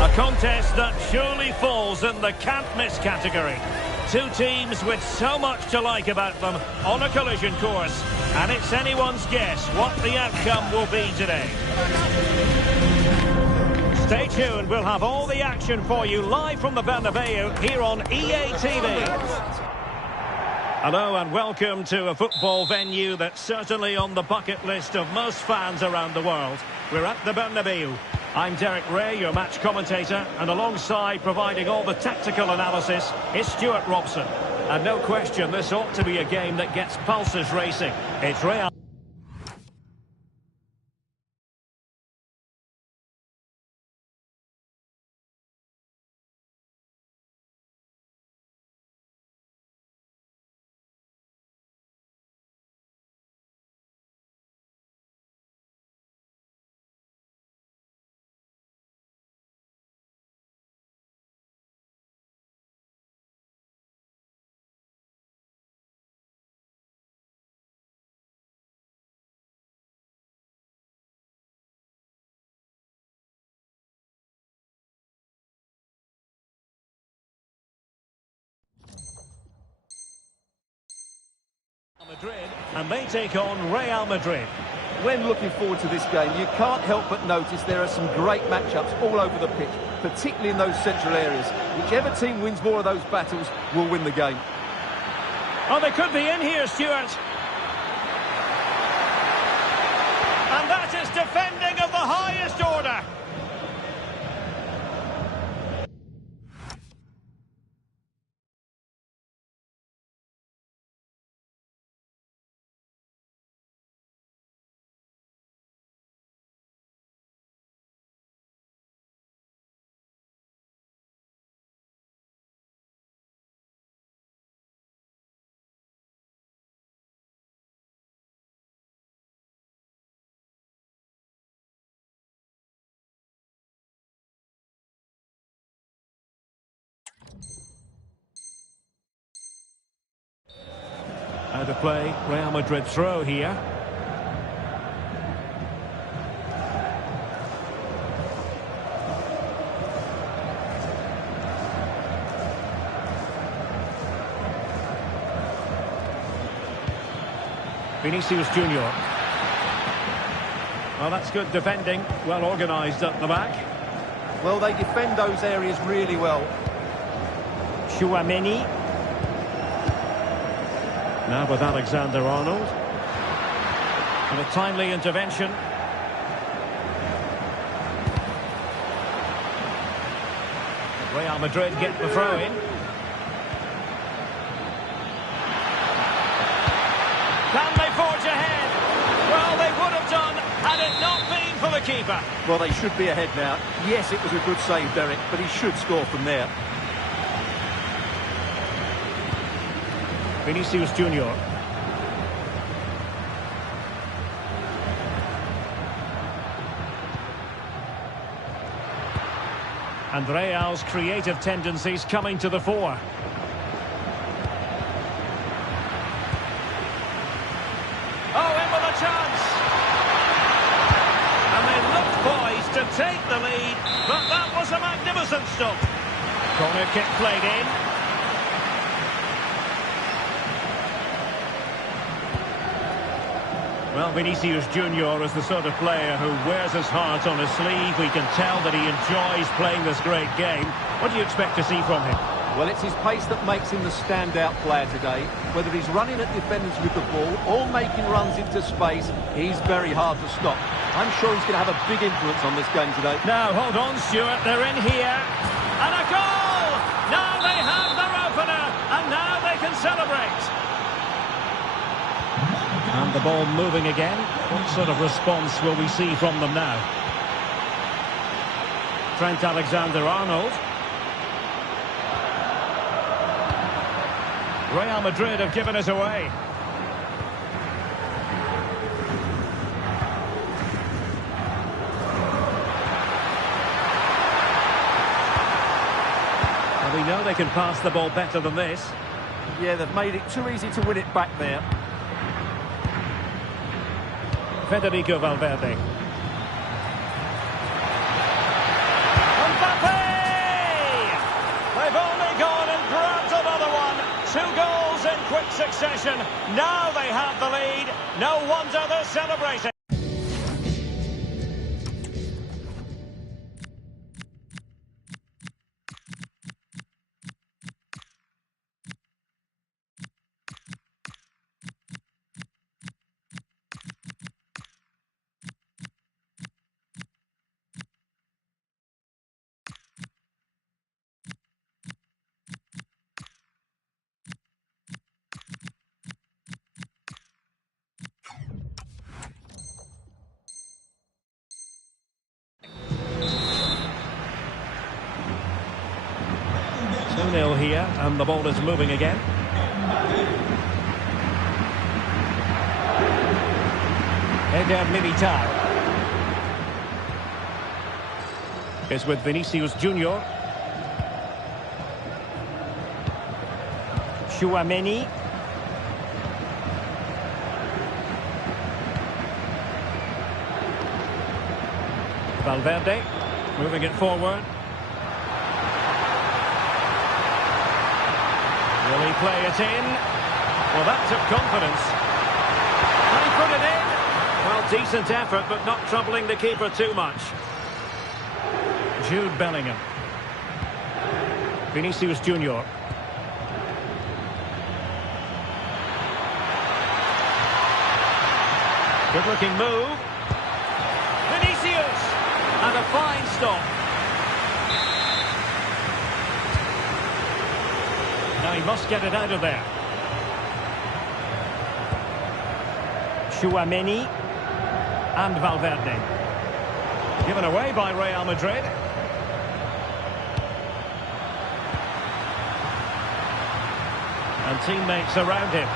A contest that surely falls in the can't-miss category. Two teams with so much to like about them on a collision course. And it's anyone's guess what the outcome will be today. Stay tuned, we'll have all the action for you live from the Bernabeu here on EA TV. Hello and welcome to a football venue that's certainly on the bucket list of most fans around the world. We're at the Bernabeu. I'm Derek Ray, your match commentator, and alongside providing all the tactical analysis is Stuart Robson. And no question, this ought to be a game that gets pulses racing. It's Real. Madrid, and they take on Real Madrid. When looking forward to this game, you can't help but notice there are some great matchups all over the pitch, particularly in those central areas. Whichever team wins more of those battles will win the game. Oh, they could be in here, Stuart. And that is defending of the highest order. Out of play, Real Madrid throw here. Vinicius Junior. Well, that's good defending, well organised at the back. Well, they defend those areas really well. Tchouaméni. Now with Alexander-Arnold. And a timely intervention. Real Madrid get the throw in. Can they forge ahead? Well, they would have done had it not been for the keeper. Well, they should be ahead now. Yes, it was a good save, Derek, but he should score from there. Vinicius Junior. And Real's creative tendencies coming to the fore. Oh, in with a chance! And they looked poised to take the lead, but that was a magnificent stop. Corner kick played in. Well, Vinicius Junior is the sort of player who wears his heart on his sleeve. We can tell that he enjoys playing this great game. What do you expect to see from him? Well, it's his pace that makes him the standout player today. Whether he's running at defenders with the ball or making runs into space, he's very hard to stop. I'm sure he's going to have a big influence on this game today. Now, hold on, Stuart. They're in here. And a goal! Now they have their opener, and now they can celebrate. And the ball moving again. What sort of response will we see from them now? Trent Alexander-Arnold. Real Madrid have given us away. And we know they can pass the ball better than this. Yeah, they've made it too easy to win it back there. Federico Valverde. Mbappe! succession. Now they have the lead. No wonder they're celebrating. Nil here, and the ball is moving again. Eder Militao is with Vinicius Junior. Tchouaméni. Valverde moving it forward. Will he play it in? Well, that took confidence. Can he put it in? Well, decent effort, but not troubling the keeper too much. Jude Bellingham. Vinicius Junior. Good-looking move. Vinicius! And a fine stop. Now he must get it out of there. Tchouaméni and Valverde. Given away by Real Madrid. And teammates around him.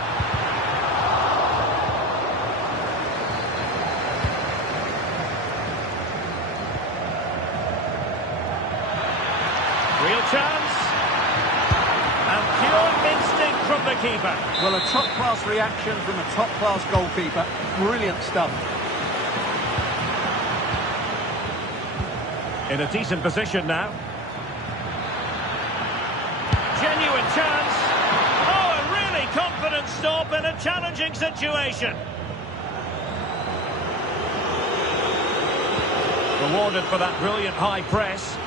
Real chance. And pure instinct from the keeper. Well, a top-class reaction from a top-class goalkeeper. Brilliant stuff. In a decent position now. Genuine chance. Oh, a really confident stop in a challenging situation. Rewarded for that brilliant high press.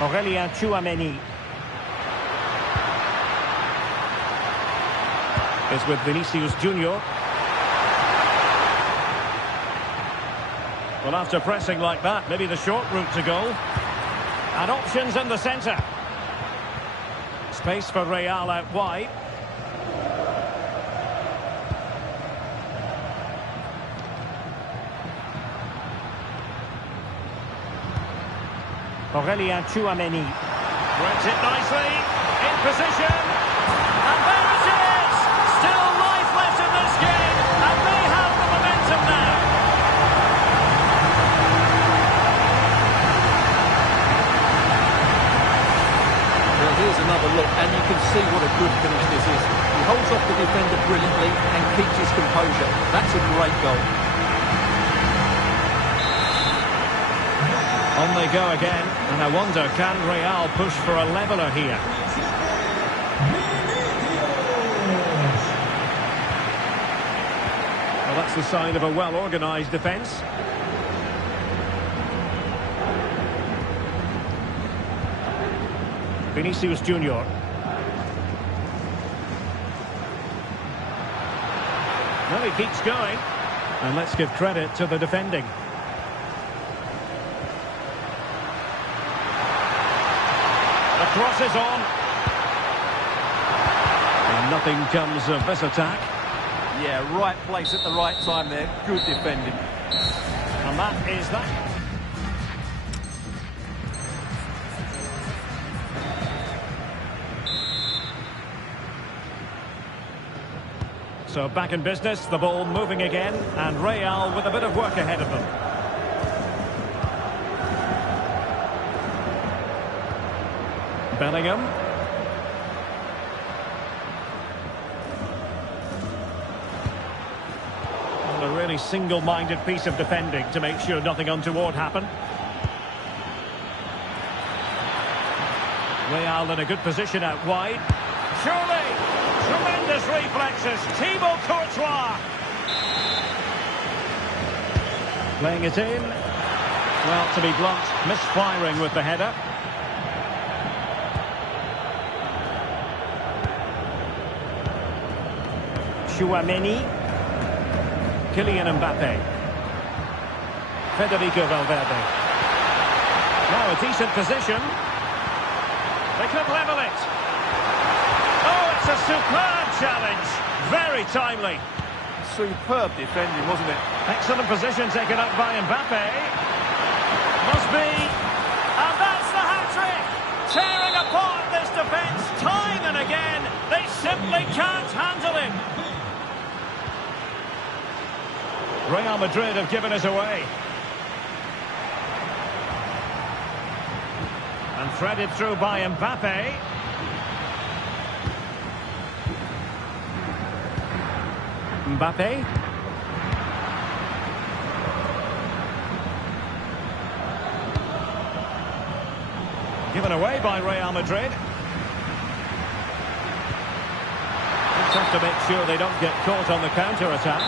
Aurélien Tchouaméni is with Vinicius Junior. Well, after pressing like that, maybe the short route to goal. And options in the centre. Space for Real out wide. Aurélien Tchouaméni threads it nicely, in position, and there it is! Still life left in this game, and they have the momentum now. Well, here's another look, and you can see what a good finish this is. He holds off the defender brilliantly and keeps his composure. That's a great goal. On they go again, and I wonder, can Real push for a leveller here? Well, that's the sign of a well-organised defence. Vinicius Junior. Well, he keeps going, and let's give credit to the defending. The cross is on. And nothing comes of this attack. Yeah, right place at the right time there. Good defending. And that is that. So back in business, the ball moving again, and Real with a bit of work ahead of them. Bellingham. Well, a really single-minded piece of defending to make sure nothing untoward happened. Real in a good position out wide. Surely! Tremendous reflexes. Thibaut Courtois. Playing it in. Well, to be blunt, misfiring with the header. Chouameni. Kylian Mbappe. Federico Valverde. Now a decent position. They could level it. Oh, it's a superb challenge. Very timely. Superb defending, wasn't it? Excellent position taken up by Mbappe. Must be. And that's the hat-trick. Tearing apart this defence time and again. They simply can't handle him. Real Madrid have given us away. And threaded through by Mbappe. Mbappe. Given away by Real Madrid. Just have to make sure they don't get caught on the counter-attack.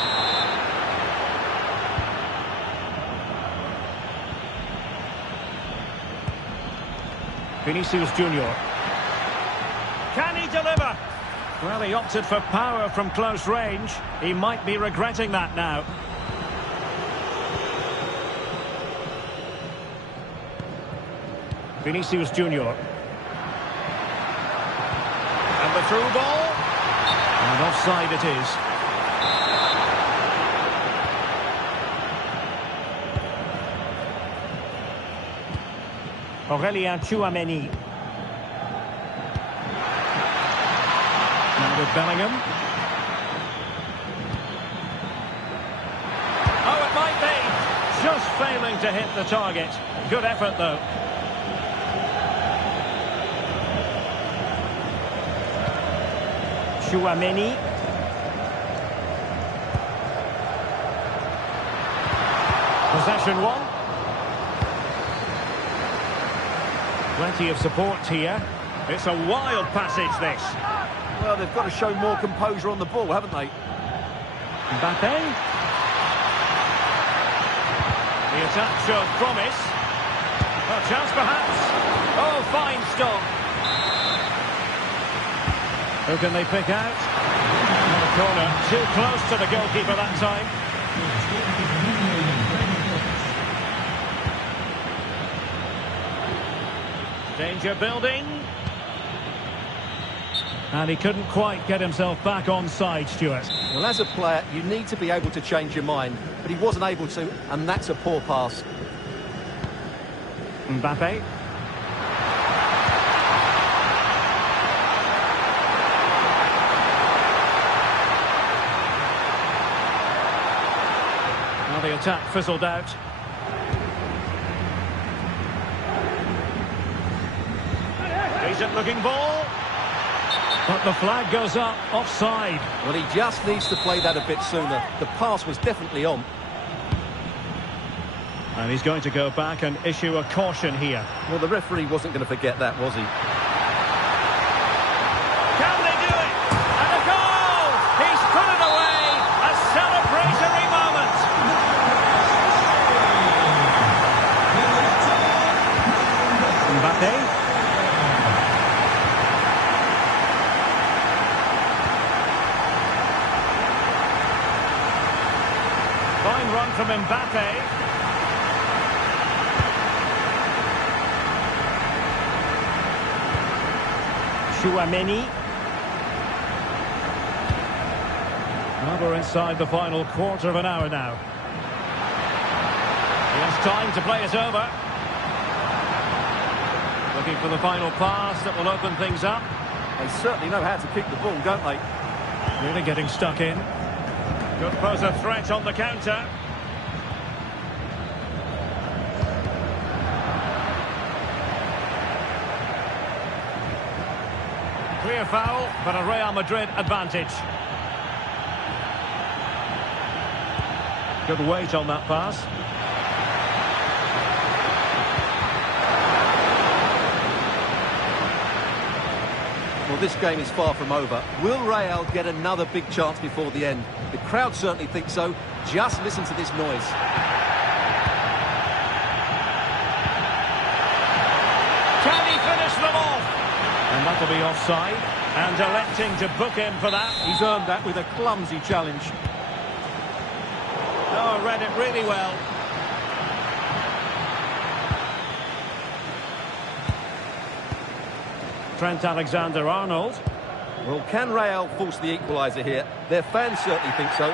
Vinicius Junior. Can he deliver? Well, he opted for power from close range. He might be regretting that now. Vinicius Junior. And the through ball. And offside it is. Aurelien Chouameni. Now with Bellingham. Oh, it might be. Just failing to hit the target. Good effort, though. Chouameni. Possession one. Plenty of support here. It's a wild passage, this. Well, they've got to show more composure on the ball, haven't they? Mbappe. The attack showed promise. A chance, perhaps. Oh, fine stop. Who can they pick out? A corner. Too close to the goalkeeper that time. Danger building. And he couldn't quite get himself back on side, Stuart. Well, as a player, you need to be able to change your mind. But he wasn't able to, and that's a poor pass. Mbappe. Now the attack fizzled out. Decent looking ball. But the flag goes up, offside. Well, he just needs to play that a bit sooner. The pass was definitely on. And he's going to go back and issue a caution here. Well, the referee wasn't going to forget that, was he? Can they do it? And a goal! He's put it away! A celebratory moment! Mbappe. Fine run from Mbappe. Chouameni. Well, we're inside the final quarter of an hour now. He has time to play it over. Looking for the final pass that will open things up. They certainly know how to kick the ball, don't they? Really getting stuck in. Could pose a threat on the counter. Clear foul, but a Real Madrid advantage. Good weight on that pass. Well, this game is far from over. Will Real get another big chance before the end? The crowd certainly think so. Just listen to this noise. Can he finish them off? And that'll be offside. And electing to book him for that. He's earned that with a clumsy challenge. Oh, read it really well. Trent Alexander-Arnold. Well, can Real force the equaliser here? Their fans certainly think so.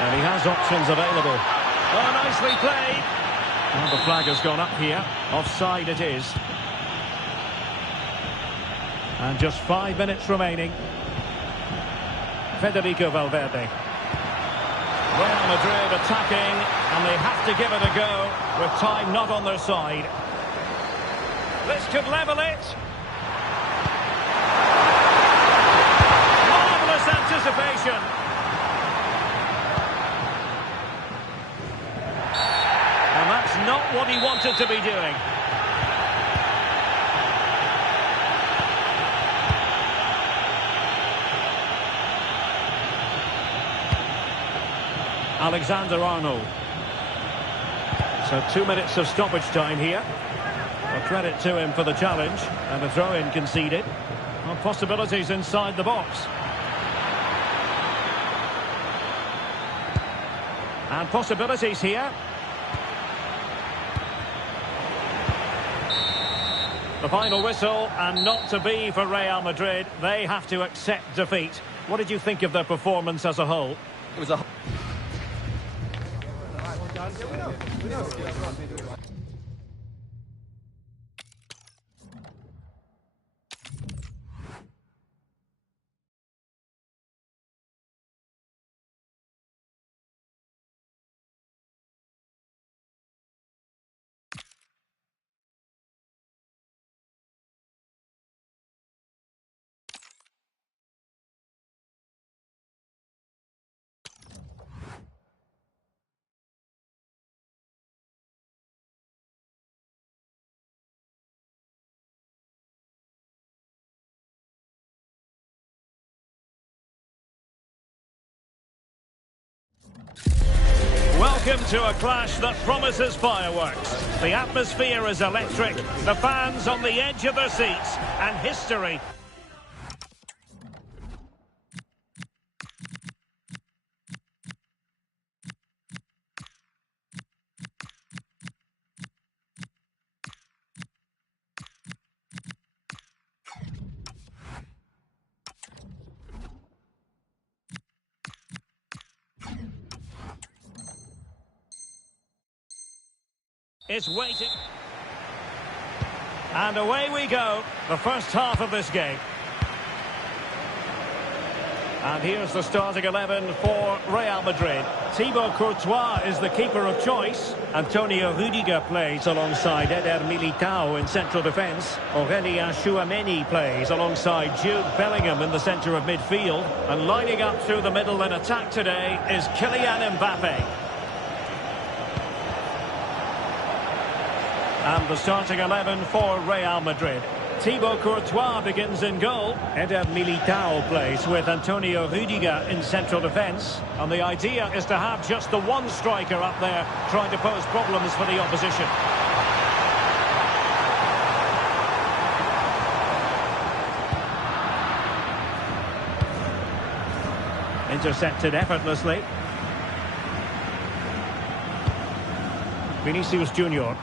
And he has options available. Oh, nicely played. And the flag has gone up here. Offside it is. And just 5 minutes remaining. Federico Valverde. Real Madrid attacking, and they have to give it a go with time not on their side. This could level it. Marvellous anticipation. And that's not what he wanted to be doing. Alexander-Arnold. So 2 minutes of stoppage time here. A credit to him for the challenge, and a throw-in conceded. Well, possibilities inside the box. And possibilities here. The final whistle, and not to be for Real Madrid. They have to accept defeat. What did you think of their performance as a whole? It was a... Welcome to a clash that promises fireworks. The atmosphere is electric, the fans on the edge of their seats, and history. Is waiting. And away we go, the first half of this game. And here's the starting 11 for Real Madrid. Thibaut Courtois is the keeper of choice. Antonio Rudiger plays alongside Eder Militao in central defence. Aurelien Tchouameni plays alongside Jude Bellingham in the centre of midfield. And lining up through the middle in attack today is Kylian Mbappe. And the starting 11 for Real Madrid. Thibaut Courtois begins in goal. Eder Militao plays with Antonio Rudiger in central defence. And the idea is to have just the one striker up there trying to pose problems for the opposition. Intercepted effortlessly. Vinicius Junior.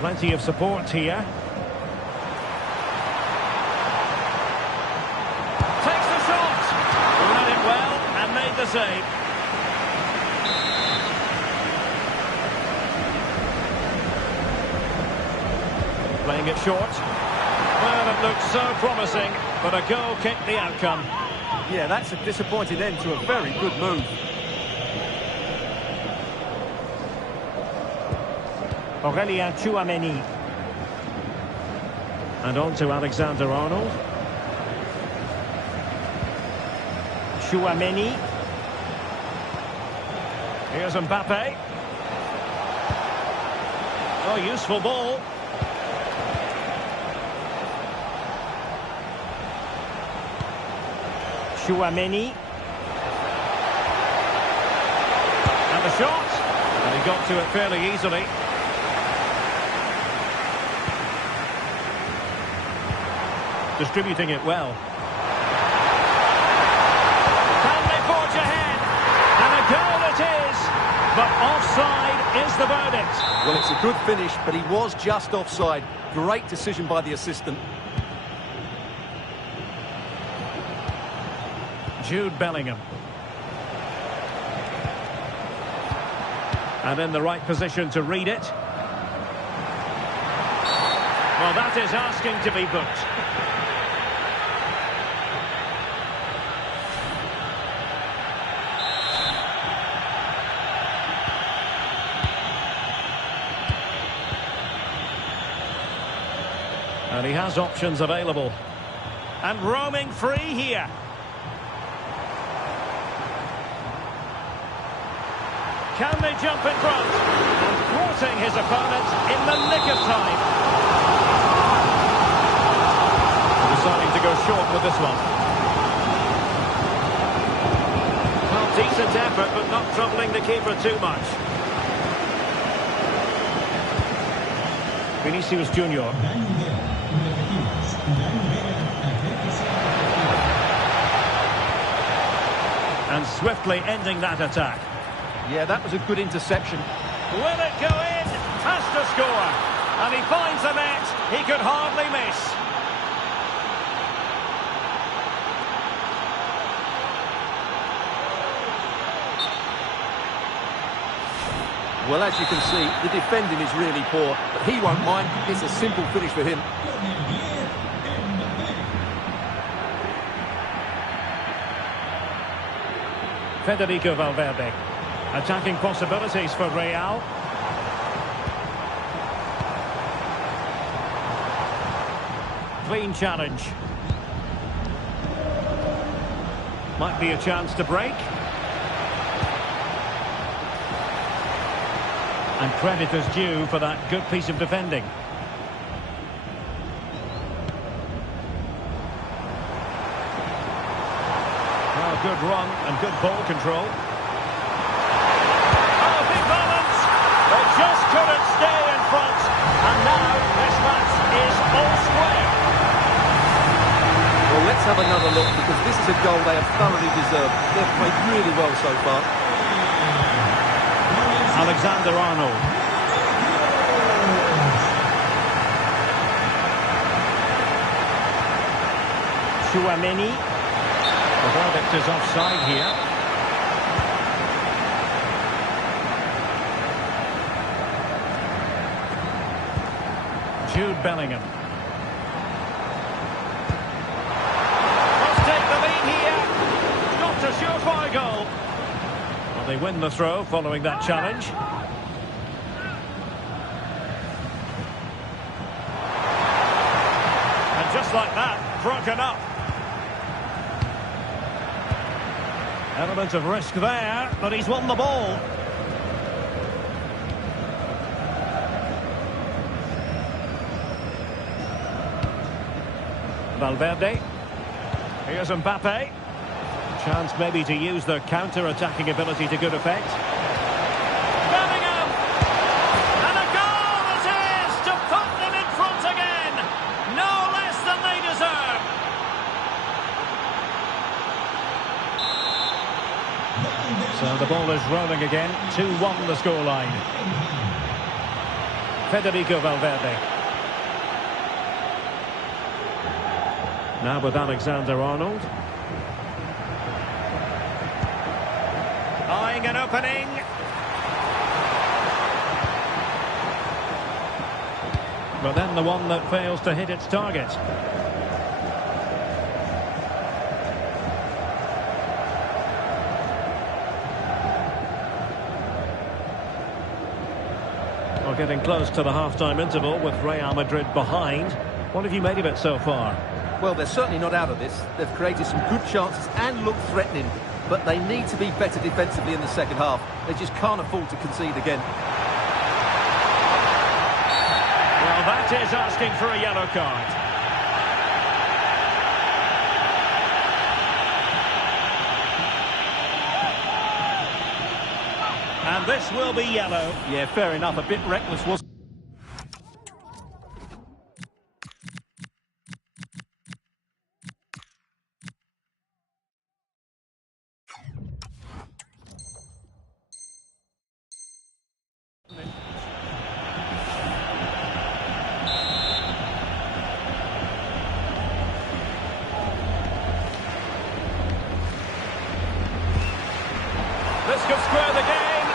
Plenty of support here. Takes the shot. Read it well and made the save. Playing it short. Well, it looked so promising, but a goal kicked the outcome. Yeah, that's a disappointing end to a very good move. Aurelien Tchouameni. And on to Alexander-Arnold. Tchouameni. Here's Mbappe. Oh, useful ball. Chouameni. And the shot. And he got to it fairly easily. Distributing it well. Can they forge ahead? And a goal it is. But offside is the verdict. Well, it's a good finish, but he was just offside. Great decision by the assistant. Jude Bellingham. And in the right position to read it. Well, that is asking to be booked. And he has options available. And roaming free here. Can they jump in front? And thwarting his opponent in the nick of time. Deciding to go short with this one. Well, decent effort, but not troubling the keeper too much. Vinicius Junior. And swiftly ending that attack. Yeah, that was a good interception. Will it go in? Has to score. And he finds the net. He could hardly miss. Well, as you can see, the defending is really poor, but he won't mind. It's a simple finish for him. Federico Valverde. Attacking possibilities for Real. Clean challenge. Might be a chance to break. And credit is due for that good piece of defending. Well, good run and good ball control. Oh, big balance! They just couldn't stay in front. And now this match is all square. Well, let's have another look, because this is a goal they have thoroughly deserved. They've played really well so far. Alexander-Arnold. Chouameni. The verdict is offside here. Jude Bellingham. Must take the lead here. Not a surefire goal. Well, they win the throw following that challenge. And just like that, broken up. Element of risk there, but he's won the ball. Valverde. Here's Mbappe. Chance maybe to use their counter-attacking ability to good effect. Bellingham! And a goal it is to put them in front again! No less than they deserve! So the ball is rolling again. 2-1 the scoreline. Federico Valverde. Now with Alexander-Arnold. Eyeing an opening. But then the one that fails to hit its target. Well, getting close to the half-time interval with Real Madrid behind. What have you made of it so far? Well, they're certainly not out of this. They've created some good chances and look threatening, but they need to be better defensively in the second half. They just can't afford to concede again. Well, that is asking for a yellow card. And this will be yellow. Yeah, fair enough. A bit reckless, wasn't it? This could square the game,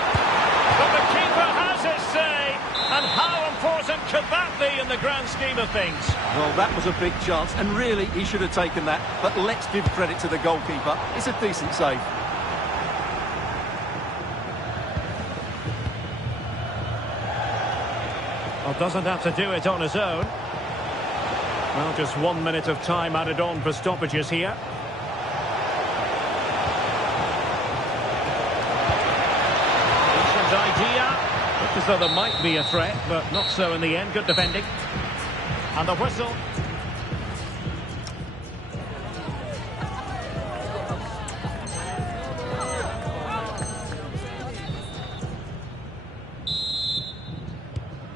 but the keeper has his say. And how important could that be in the grand scheme of things? Well, that was a big chance, and really, he should have taken that. But let's give credit to the goalkeeper. It's a decent save. Well, doesn't have to do it on his own. Well, just 1 minute of time added on for stoppages here. Idea. Looked as though there might be a threat, but not so in the end. Good defending. And the whistle.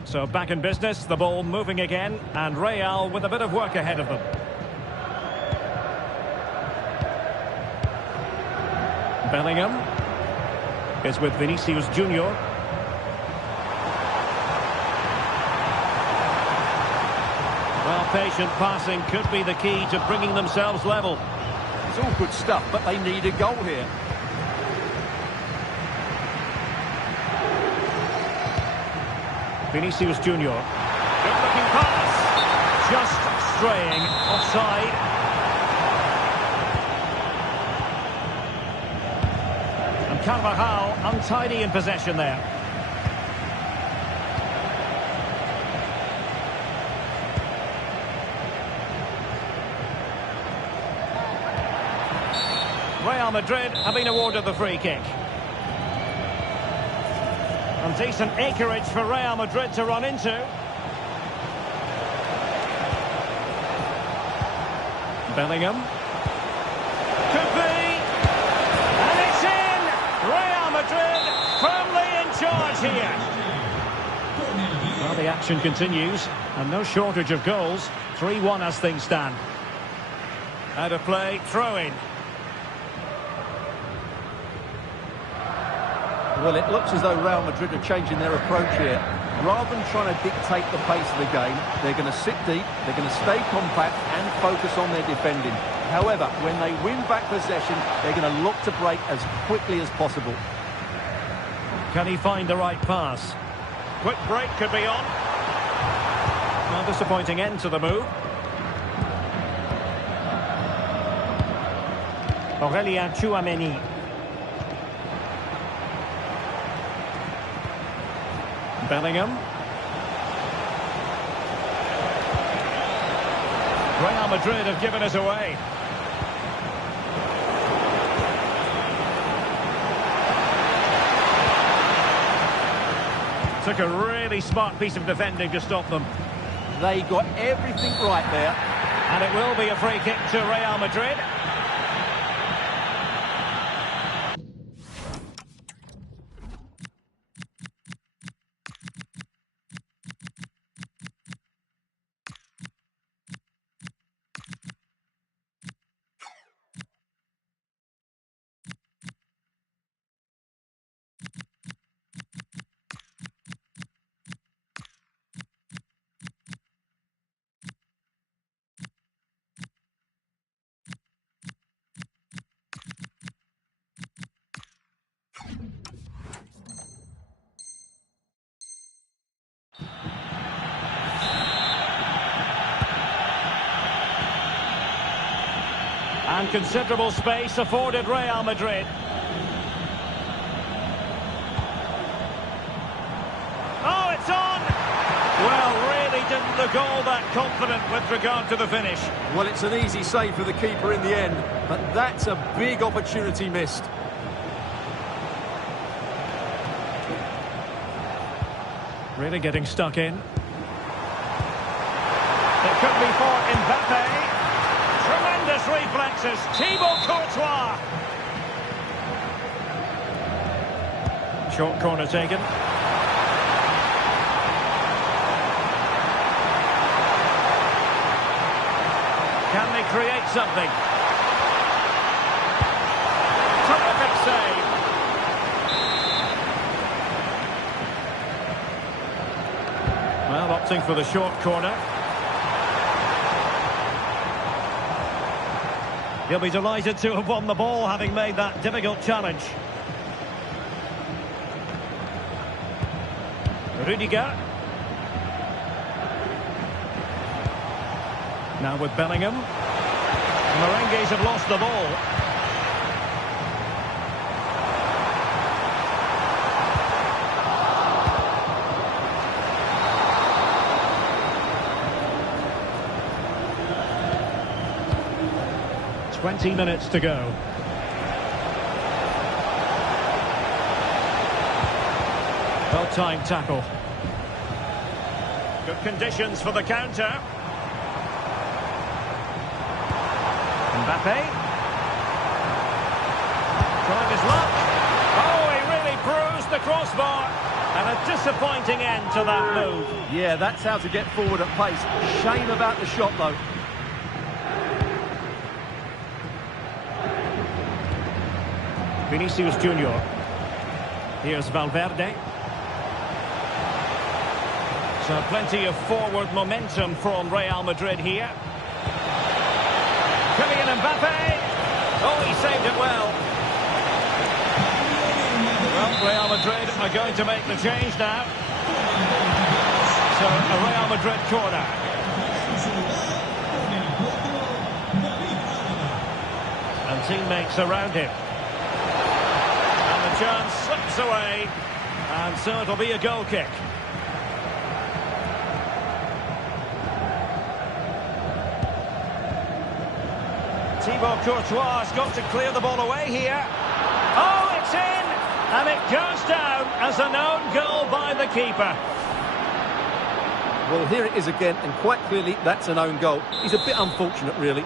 So back in business, the ball moving again, and Real with a bit of work ahead of them. Bellingham is with Vinicius Junior. Well, patient passing could be the key to bringing themselves level. It's all good stuff, but they need a goal here. Vinicius Junior. Good looking pass. Just straying offside. And Carvajal untidy in possession there. Real Madrid have been awarded the free kick. And decent acreage for Real Madrid to run into. Bellingham. Could be. And it's in! Real Madrid firmly in charge here. Well, the action continues. And no shortage of goals. 3-1 as things stand. Out of play, throw in. Well, it looks as though Real Madrid are changing their approach here. Rather than trying to dictate the pace of the game, they're going to sit deep, they're going to stay compact and focus on their defending. However, when they win back possession, they're going to look to break as quickly as possible. Can he find the right pass? Quick break could be on. Well, disappointing end to the move. Aurélien Tchouaméni. Bellingham. Real Madrid have given us away. Took a really smart piece of defending to stop them. They got everything right there. And it will be a free kick to Real Madrid. And considerable space afforded Real Madrid. Oh, it's on! Well, really didn't look all that confident with regard to the finish. Well, it's an easy save for the keeper in the end, but that's a big opportunity missed. Really getting stuck in. It could be for Mbappe. Tremendous reflexes. Thibaut Courtois. Short corner taken. Can they create something? Terrific save. Well, opting for the short corner. He'll be delighted to have won the ball, having made that difficult challenge. Rudiger. Now with Bellingham. Merengues have lost the ball. "20 minutes to go. Well-timed tackle. Good conditions for the counter. Mbappe. Trying his luck. Oh, he really bruised the crossbar. And a disappointing end to that move. Yeah, that's how to get forward at pace. Shame about the shot, though. Vinicius Junior. Here's Valverde. So plenty of forward momentum from Real Madrid here. Kylian Mbappe. Oh, he saved it well. Well, Real Madrid are going to make the change now. So a Real Madrid corner. And teammates around him. The chance slips away, and so it'll be a goal kick. Thibaut Courtois has got to clear the ball away here. Oh, it's in, and it goes down as an own goal by the keeper. Well, here it is again, and quite clearly that's an own goal. He's a bit unfortunate, really.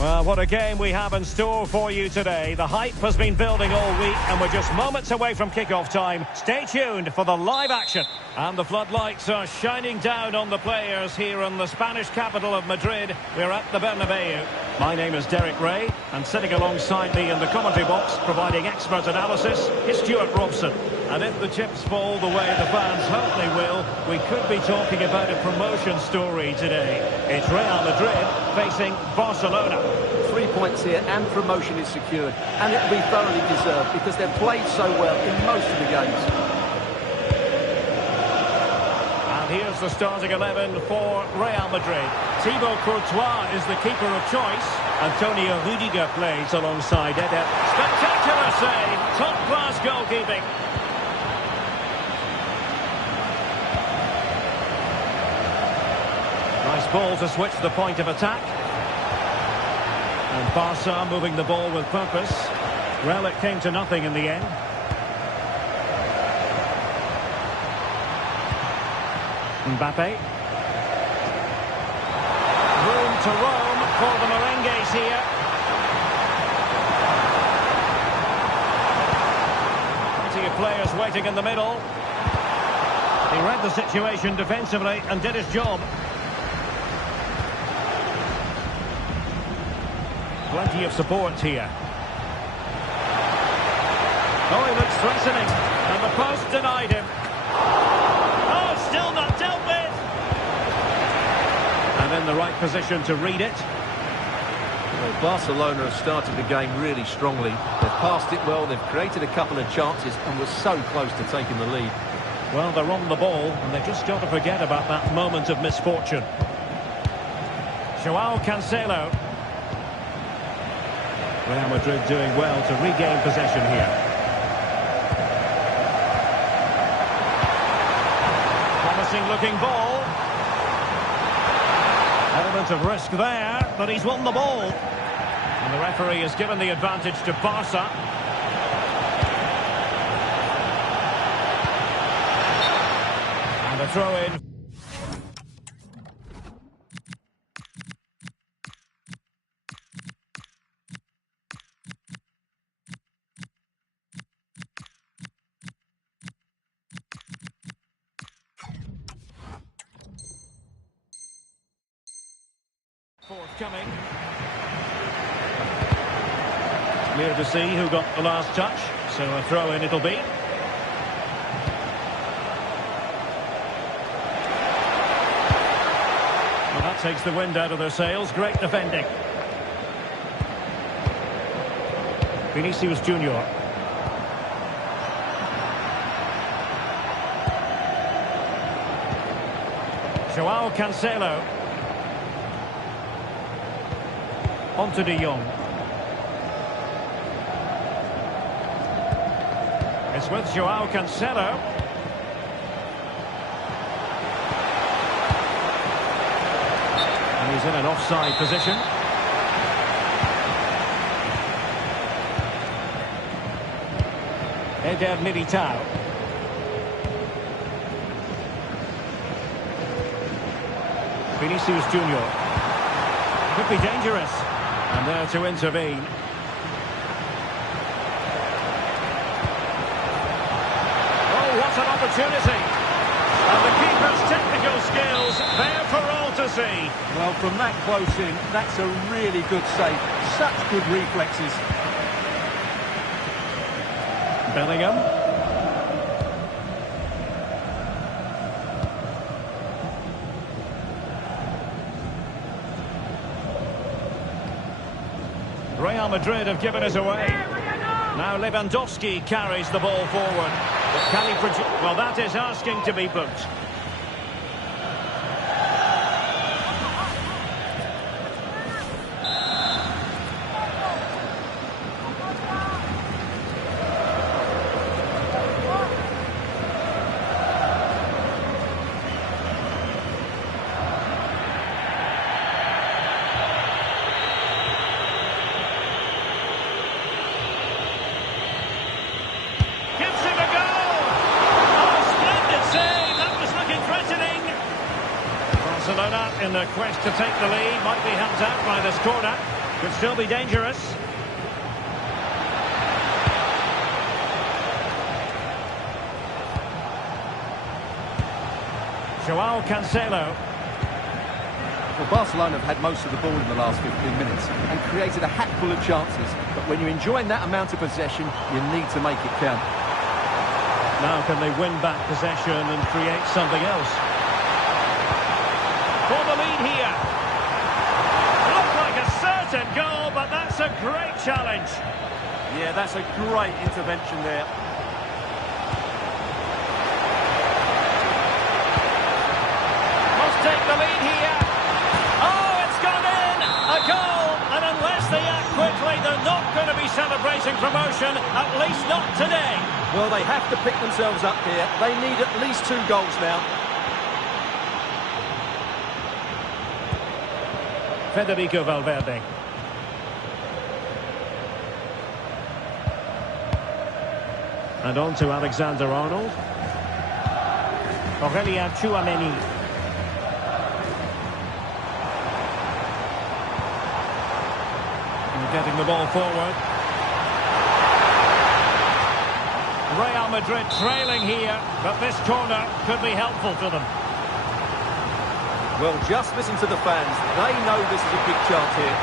Well, what a game we have in store for you today. The hype has been building all week, and we're just moments away from kickoff time. Stay tuned for the live action. And the floodlights are shining down on the players here in the Spanish capital of Madrid. We're at the Bernabeu. My name is Derek Ray, and sitting alongside me in the commentary box, providing expert analysis, is Stuart Robson. And if the chips fall the way the fans hope they will, we could be talking about a promotion story today. It's Real Madrid facing Barcelona. 3 points here and promotion is secured, and it'll be thoroughly deserved because they've played so well in most of the games. And here's the starting 11 for Real Madrid. Thibaut Courtois is the keeper of choice. Antonio Rudiger plays alongside Eder. Spectacular save, top-class goalkeeping. Nice ball to switch the point of attack. And Barca moving the ball with purpose. Well, it came to nothing in the end. Mbappe. Room to roam for the Merengues here. Plenty of players waiting in the middle. He read the situation defensively and did his job. Plenty of support here. Oh, he looks threatening. And the post denied him. Oh, still not dealt with. And in the right position to read it. Well, Barcelona have started the game really strongly. They've passed it well, they've created a couple of chances and were so close to taking the lead. Well, they're on the ball, and they've just got to forget about that moment of misfortune. Joao Cancelo. Real Madrid doing well to regain possession here. Promising looking ball. Element of risk there, but he's won the ball. And the referee has given the advantage to Barca. And a throw in. Forthcoming. Clear to see who got the last touch, so a throw in it'll be. Well, that takes the wind out of their sails. Great defending. Vinicius Junior. Joao Cancelo. On to De Jong. It's with Joao Cancelo. And he's in an offside position. Eder Militao. Vinicius Junior. Could be dangerous. And there to intervene. Oh, what an opportunity. And the keeper's technical skills there for all to see. Well, from that close in, that's a really good save. Such good reflexes. Bellingham. Real Madrid have given us away. Now Lewandowski carries the ball forward. But can he produce? Well, that is asking to be booked. Barcelona in their quest to take the lead, might be helped out by this corner, could still be dangerous. Joao Cancelo. Well, Barcelona have had most of the ball in the last 15 minutes and created a hatful of chances, but when you're enjoying that amount of possession, you need to make it count. Now can they win back possession and create something else? For the lead here. Looked like a certain goal, but that's a great challenge. Yeah, that's a great intervention there. Must take the lead here. Oh, it's gone in! A goal! And unless they act quickly, they're not going to be celebrating promotion, at least not today. Well, they have to pick themselves up here. They need at least 2 goals now. Federico Valverde. And on to Alexander-Arnold. Aurélien Tchouaméni. Getting the ball forward. Real Madrid trailing here, but this corner could be helpful to them. Well, just listen to the fans. They know this is a big chance here.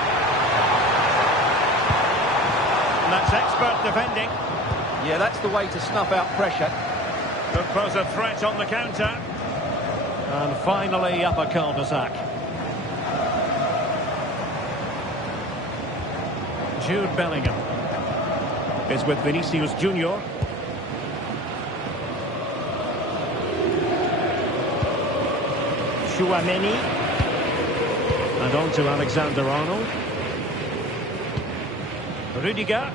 And that's expert defending. Yeah, that's the way to snuff out pressure. Could pose a threat on the counter. And finally up a cul-de-sac. Jude Bellingham is with Vinicius Junior. Chouameni. And on to Alexander-Arnold. Rudiger.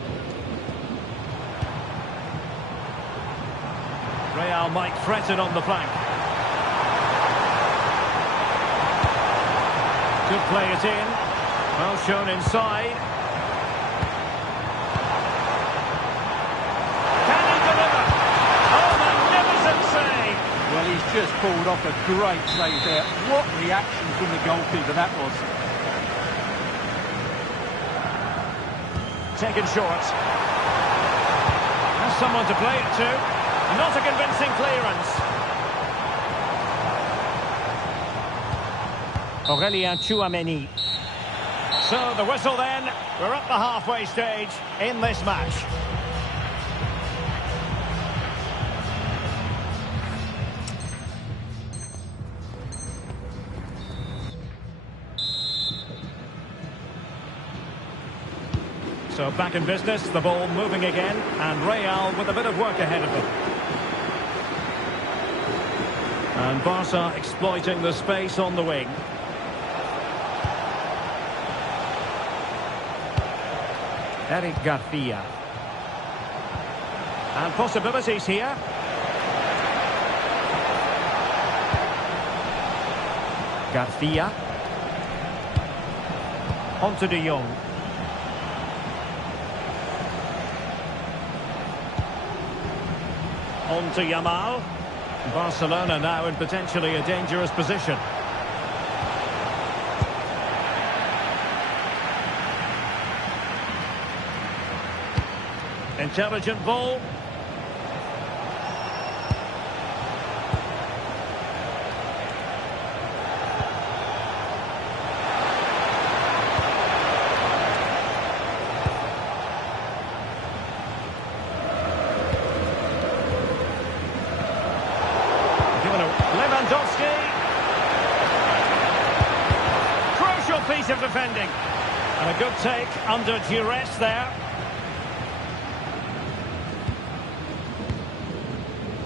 Real might threaten on the flank. Could play it in. Well shown inside. Can he deliver? Oh, magnificent save! Well, he's just pulled off a great save there. What reaction from the goalkeeper that was. Taken short. Has someone to play it to. Not a convincing clearance. Aurelien Chouameni. So the whistle then. We're at the halfway stage in this match. So back in business, the ball moving again, and Real with a bit of work ahead of them. And Barca exploiting the space on the wing. Eric Garcia. And possibilities here. Garcia. On to De Jong. On to Yamal. Barcelona now in potentially a dangerous position. Intelligent ball. Lewandowski. Crucial piece of defending. And a good take under duress there.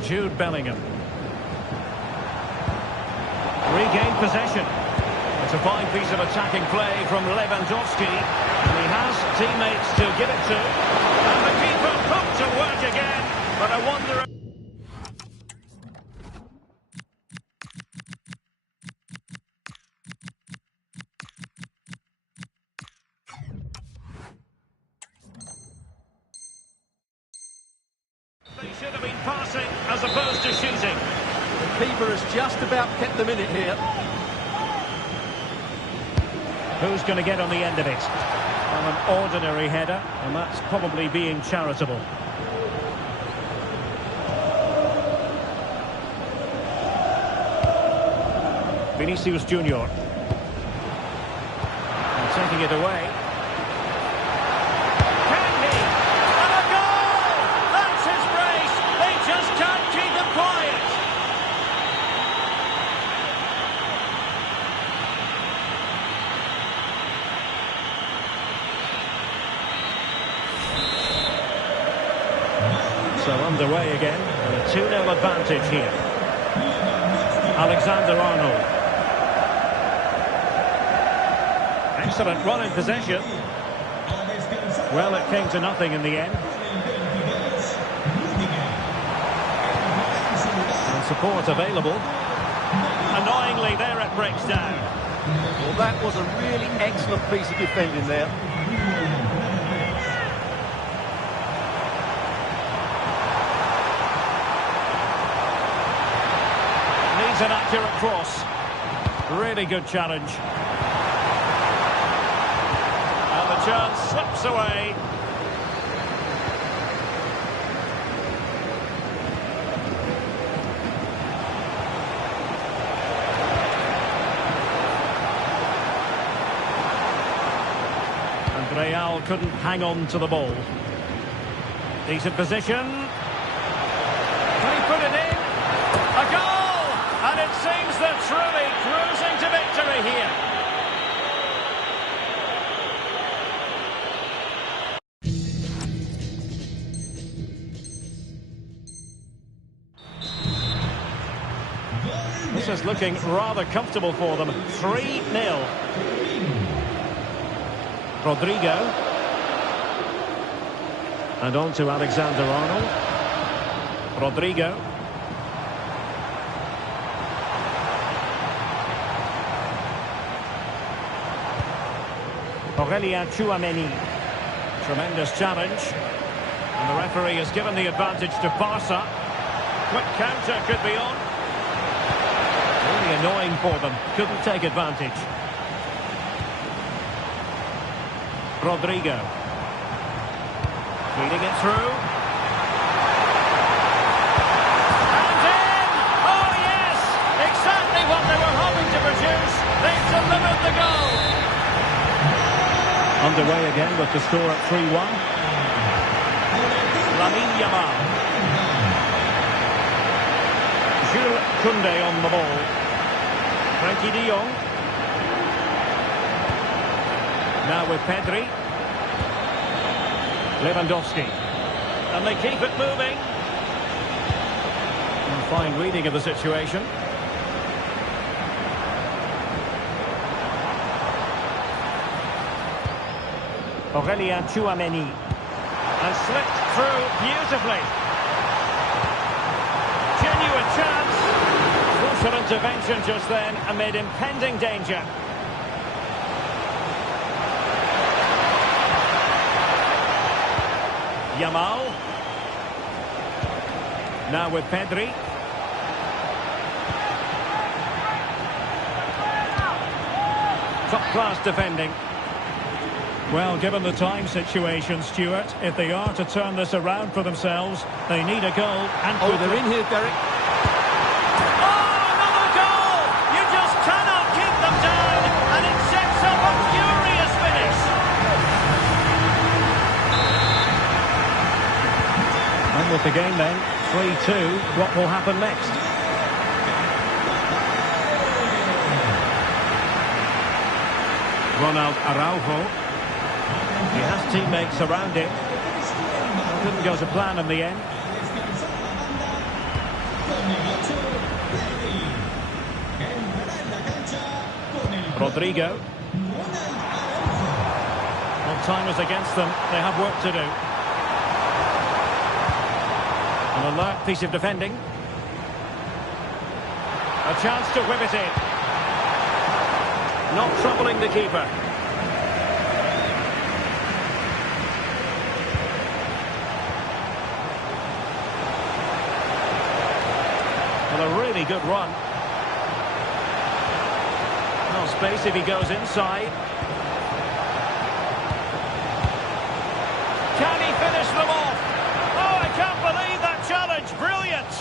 Jude Bellingham. Regained possession. It's a fine piece of attacking play from Lewandowski. And he has teammates to give it to. And the keeper put to work again. But I wonder... They should have been passing as opposed to shooting. The keeper has just about kept them in it here. Who's going to get on the end of it? Well, an ordinary header, and that's probably being charitable. Vinicius Junior. And taking it away. So underway again, and a 2-0 advantage here. Alexander-Arnold. Excellent run in possession. Well, it came to nothing in the end. And support available. Annoyingly, there it breaks down. Well, that was a really excellent piece of defending there. An accurate cross. Really good challenge. And the chance slips away. And Real couldn't hang on to the ball. Decent position. Can he put it in? A goal! And it seems they're truly cruising to victory here. This is looking rather comfortable for them. 3-0. Rodrigo. And on to Alexander-Arnold. Rodrigo. Aurelien Tchouameni. Tremendous challenge. And the referee has given the advantage to Barca. Quick counter could be on. Really annoying for them. Couldn't take advantage. Rodrigo. Feeding it through. And in! Oh yes! Exactly what they were hoping to produce. They've delivered the goal. Underway again with the score at 3-1. Lamine Yamal. Jules Koundé on the ball. Frenkie de Jong. Now with Pedri. Lewandowski. And they keep it moving. And fine reading of the situation. Aurelien Tchouameni. And slipped through beautifully. Genuine chance. Crucial intervention just then amid impending danger. Yamal. Now with Pedri. Top-class defending. Well, given the time situation, Stuart, if they are to turn this around for themselves, they need a goal. And they're in here, Derek. Oh, another goal! You just cannot keep them down, and it sets up a furious finish. And with the game then, 3-2, what will happen next? Ronald Araujo. He has teammates around him. Didn't go to plan in the end. Rodrigo. Well, time is against them. They have work to do. An alert piece of defending. A chance to whip it in. Not troubling the keeper. Well, a really good run. No space if he goes inside. Can he finish them off? Oh, I can't believe that challenge. Brilliant.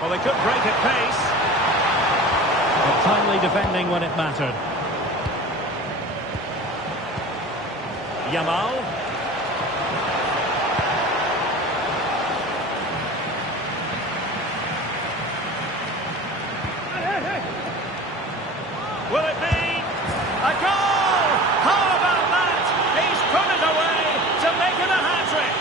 Well, they could break at pace. But timely defending when it mattered. Yamal. Will it be a goal? How about that? He's put it away to make it a hat-trick.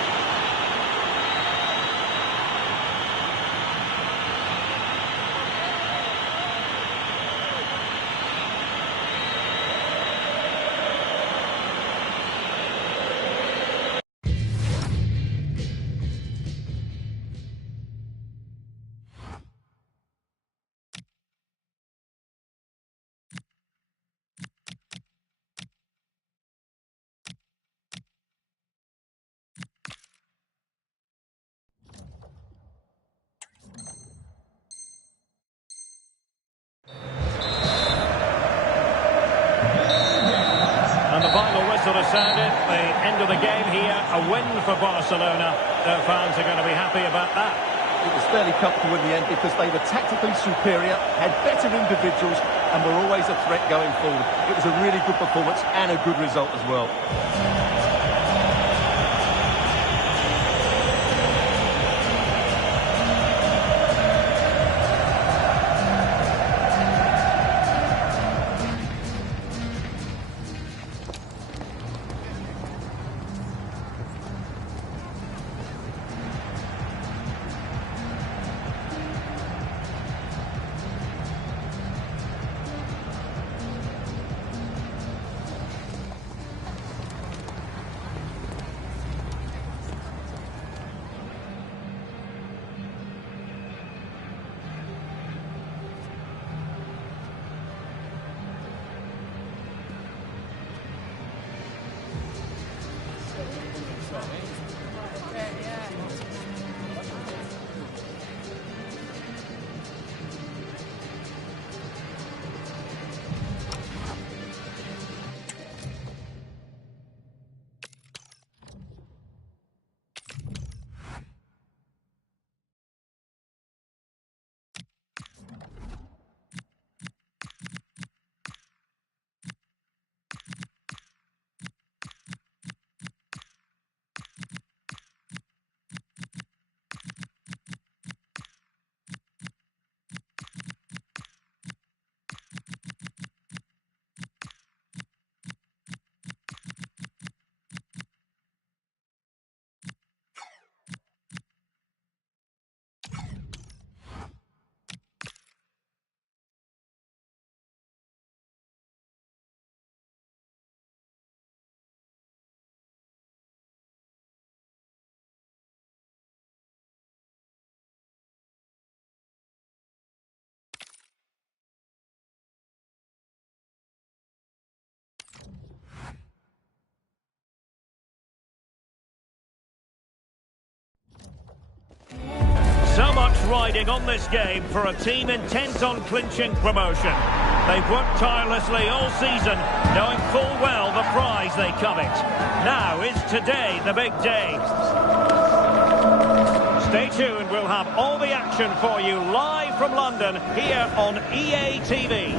And the final whistle has sounded. The end of the game here, a win for Barcelona. Their fans are going to be happy about that. It was fairly comfortable in the end because they were tactically superior, had better individuals, and were always a threat going forward. It was a really good performance and a good result as well. riding on this game for a team intent on clinching promotion. They've worked tirelessly all season, knowing full well the prize they covet. Now is today the big day. Stay tuned, we'll have all the action for you live from London here on EA TV.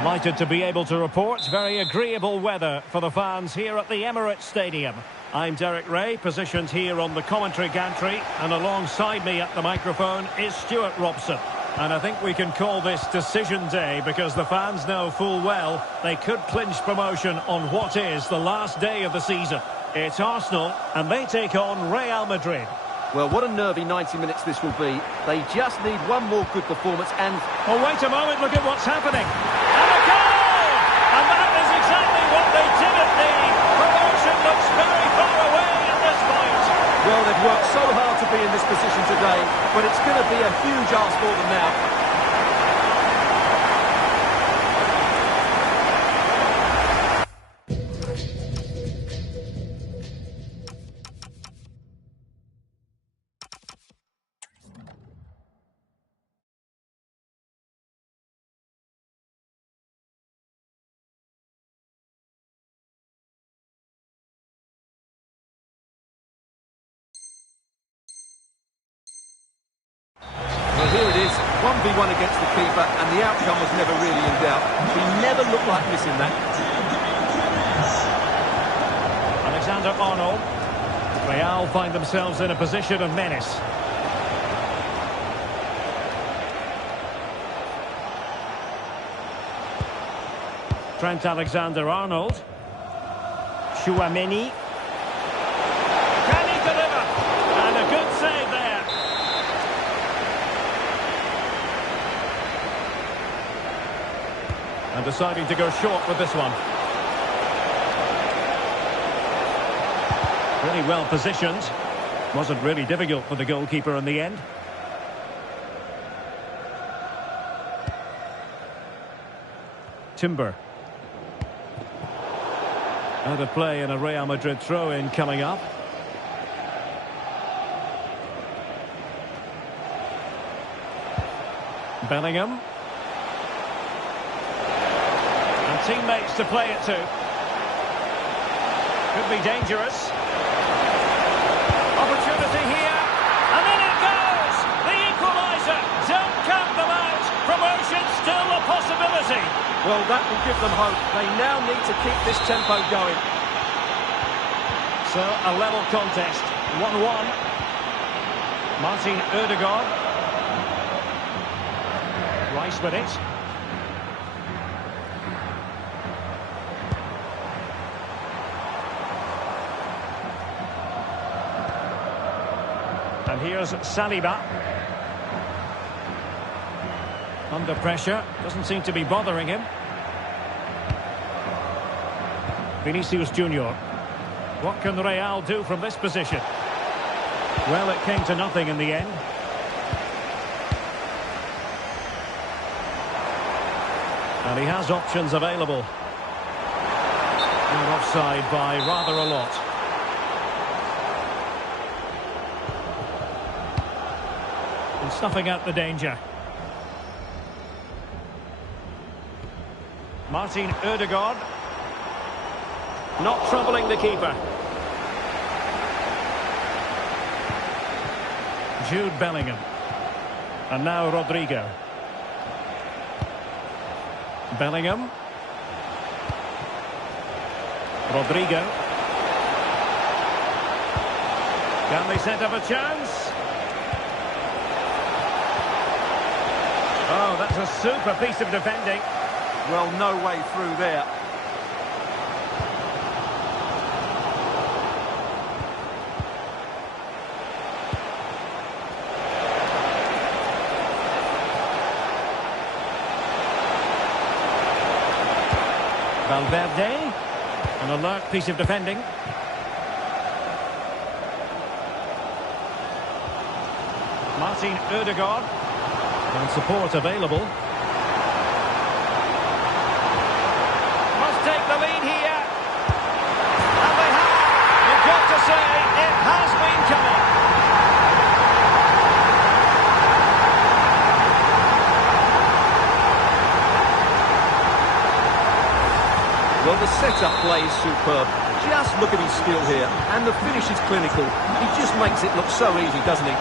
Delighted to be able to report very agreeable weather for the fans here at the Emirates Stadium. I'm Derek Ray, positioned here on the commentary gantry, and alongside me at the microphone is Stuart Robson. And I think we can call this decision day because the fans know full well they could clinch promotion on what is the last day of the season. It's Arsenal, and they take on Real Madrid. Well, what a nervy 90 minutes this will be. They just need one more good performance and... Oh, wait a moment, look at what's happening. And a goal! And that is exactly what they didn't need. Promotion looks very far away at this point. Well, they've worked so hard to be in this position today, but it's going to be a huge ask for them now. Well, here it is, 1v1 against the keeper, and the outcome was never really in doubt. He never looked like missing that. Alexander-Arnold. Real find themselves in a position of menace. Trent Alexander-Arnold. Chouameni. Can he deliver? And a good save there. And deciding to go short with this one. Really well positioned. Wasn't really difficult for the goalkeeper in the end. Timber. Out of play and a Real Madrid throw-in coming up. Bellingham. Teammates to play it to. Could be dangerous. Opportunity here. And then it goes! The equaliser. Don't count them out. Promotion still a possibility. Well, that will give them hope. They now need to keep this tempo going. So, a level contest. 1-1. Martin Ødegaard. Rice with it. And here's Saliba. Under pressure. Doesn't seem to be bothering him. Vinicius Junior. What can Real do from this position? Well, it came to nothing in the end. And he has options available. And offside by rather a lot. And snuffing out the danger. Martin Ødegaard. Not troubling the keeper. Jude Bellingham. And now Rodrigo. Bellingham. Rodrigo. Can they set up a chance? Oh, that's a super piece of defending. Well, no way through there. Valverde. An alert piece of defending. Martin Ødegaard. And support available. Must take the lead here. And they have. You've got to say, it has been coming. The setup play is superb. Just look at his skill here. And the finish is clinical. He just makes it look so easy, doesn't he?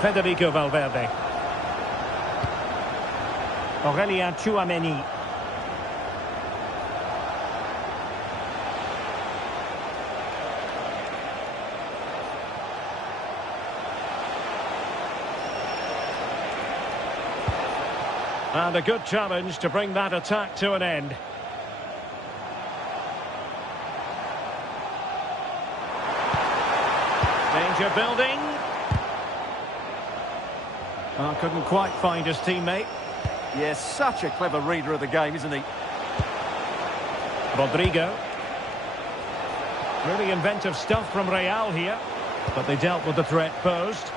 Federico Valverde. Aurélien Tchouaméni. And a good challenge to bring that attack to an end. Danger building. Oh, couldn't quite find his teammate. Yes, such a clever reader of the game, isn't he? Rodrigo. Really inventive stuff from Real here, but they dealt with the threat posed.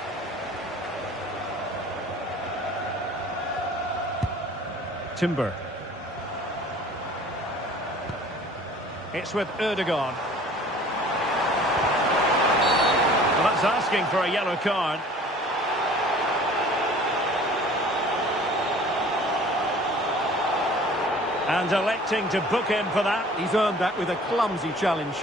Timber. It's with Erdogan. Well, that's asking for a yellow card. And electing to book him for that. He's earned that with a clumsy challenge.